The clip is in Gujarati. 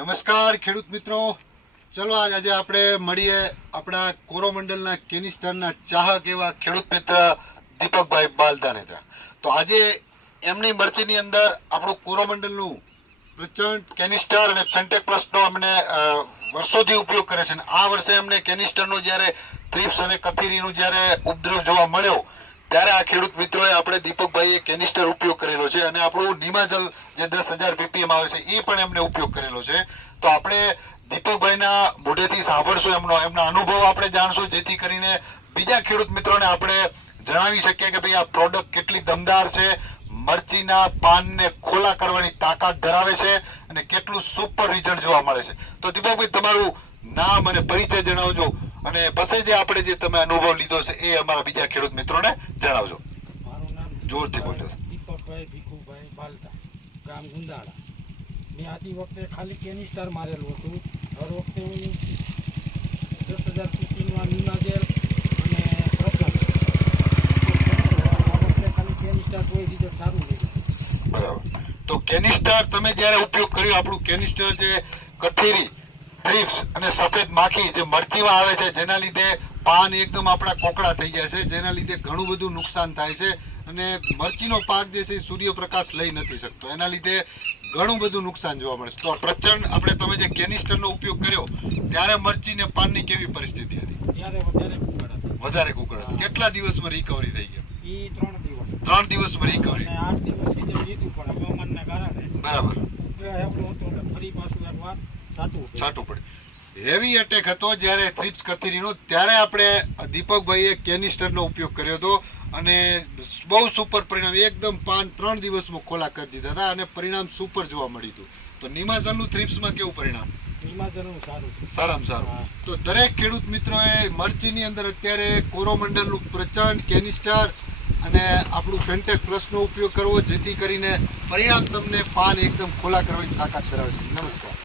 નમસ્કાર ખેડૂત મિત્રો, ચલો આજે આપણે મળીએ આપણા કોરોમંડલના કેનિસ્ટરના ચાહક એવા ખેડૂત મિત્ર દીપકભાઈ બાલદાને ત્યાં. તો આજે એમની મરચીની અંદર આપણું કોરોમંડલનું પ્રચંડ કેનિસ્ટર અને ફેન્ટેક પ્લસનો અમને વર્ષોથી ઉપયોગ કરે છે. અને આ વર્ષે અમને કેનિસ્ટરનું જ્યારે થ્રિપ્સ અને કથીરીનું જ્યારે ઉપદ્રવ જોવા મળ્યો ત્યારે આ ખેડૂત મિત્રોએ આપણે દીપકભાઈએ કેનિસ્ટર ઉપયોગ કરેલો છે અને આપણું નિમાજલ જે 10,000 ppm આવે છે એ પણ એમને ઉપયોગ કરેલો છે. તો આપણે દીપકભાઈના મોઢેથી સાંભળશું એમના અનુભવ આપણે જાણશું, જેથી કરીને બીજા ખેડૂત મિત્રોને આપણે જણાવી શકીએ કે ભાઈ આ પ્રોડક્ટ કેટલી દમદાર છે, મરચીના પાનને ખોલા કરવાની તાકાત ધરાવે છે અને કેટલું સુપર રિઝલ્ટ જોવા મળે છે. તો દીપકભાઈ, તમારું નામ અને પરિચય જણાવજો અને પછી જે આપણે જે તમે અનુભવ લીધો છે એ અમારા બીજા ખેડૂત મિત્રોને જણાવજો. મારું નામ જોરથી બોલજો. દીપકભાઈ ભીખુભાઈ બાલતા, ગામ ગુંદાળા. મેં આજી વખતે ખાલી કેનિસ્ટર મારેલું હતું. હર વખતે હું 10,000 ppmમાં નિમાજેલ અને પ્રચંડ, આ વખતે ખાલી કેનિસ્ટર કોઈ રિઝલ્ટ સારું રહ્યું. બરાબર. તો કેનિસ્ટર તમે જ્યારે ઉપયોગ કર્યો, આપણું કેનિસ્ટર જે કથીરી, થ્રિપ્સ અને સફેદ માખી જે મરચીમાં આવે છે, જેના લીધે પાન એકદમ આપણા કોકડા થઈ જાય છે, જેના લીધે ઘણું બધું નુકસાન થાય છે અને મરચીનો પાક જે છે એ સૂર્યપ્રકાશ લઈ નથી શકતો, એના લીધે ઘણું બધું નુકસાન જોવા મળે છે. તો પ્રચંડ આપણે તમે જે કેનિસ્ટરનો ઉપયોગ કર્યો ત્યારે મરચીને પાનની કેવી પરિસ્થિતિ હતી? ત્યારે વધારે કુકળ હતી. કેટલા દિવસમાં રિકવરી થઈ ગઈ? એ 3 દિવસ. 3 દિવસમાં રિકવરી. અને 8 દિવસ રિઝલ્ટ લીધું, પણ હવામાનના કારણે બરાબર આપણું હતું એટલે ફરી પાછું એક વાર છાંટવું પડે. હેવી અટેક હતો જ્યારે થ્રિપ્સ કથીરીનો, ત્યારે આપણે દીપકભાઈએ કેનિસ્ટરનો ઉપયોગ કર્યો હતો અને બહુ સુપર પરિણામ, એકદમ પાન 3 દિવસમાં ખોલા કરી દીધા હતા અને પરિણામ સુપર જોવા મળ્યું હતું. તો નિમાજલનું થ્રિપ્સમાં કેવું પરિણામ? નિમાજલનું સારું છે, સારામાં સારું. તો દરેક ખેડૂત મિત્રોએ મરચીની અંદર અત્યારે કોરોમંડલનું પ્રચંડ કેનિસ્ટર અને આપણું ફેન્ટેક પ્લસનો ઉપયોગ કરવો, જેથી કરીને પરિણામ તમને પાન એકદમ ખોલા કરવાની તાકાત ધરાવે છે. નમસ્કાર.